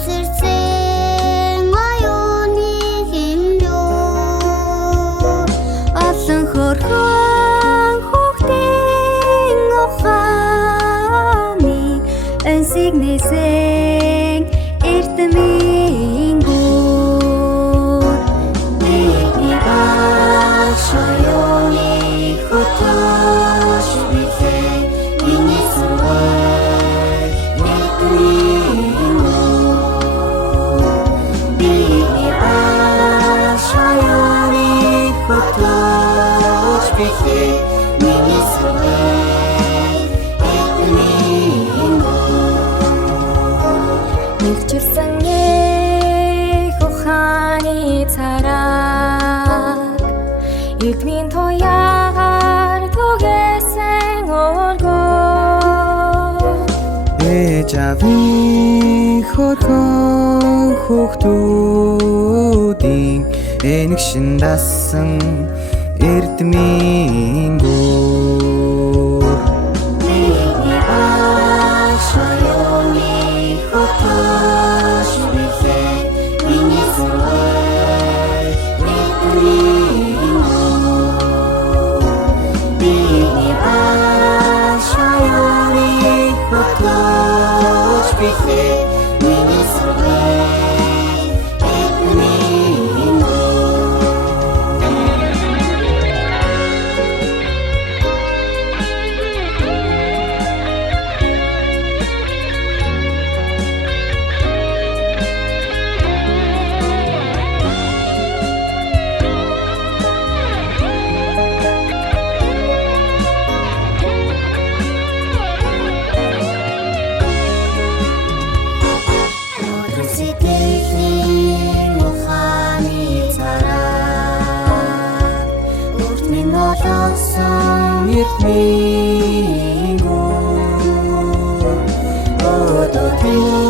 Эсэрсэн аюуны хэмлүү олон хөрхөн хүүхдийн ухааны өнсийг нээсэн эрдэмийн гүр бидний багш аюуны хотош билээ миний сургууль эрдэмийн гүр бидний багш аюуны хотош билээ миний сургууль эрдэмийн нэгчирсэн их ухааны цараг эдмийн туяагаар түгээсэн өргөө Эжавийн хөрхөн хүүхдүүдийн энэгшин дасан эрдмийн гүр бидний багш аюуны хотош билээ миний сургууль эрдэмийн гүр бидний багш аюуны хотош билээ миний сургууль эрдэмийн гүр Сэтгэлийн ухааны цараг өртний noloсон эрдмийн гүр өдөртний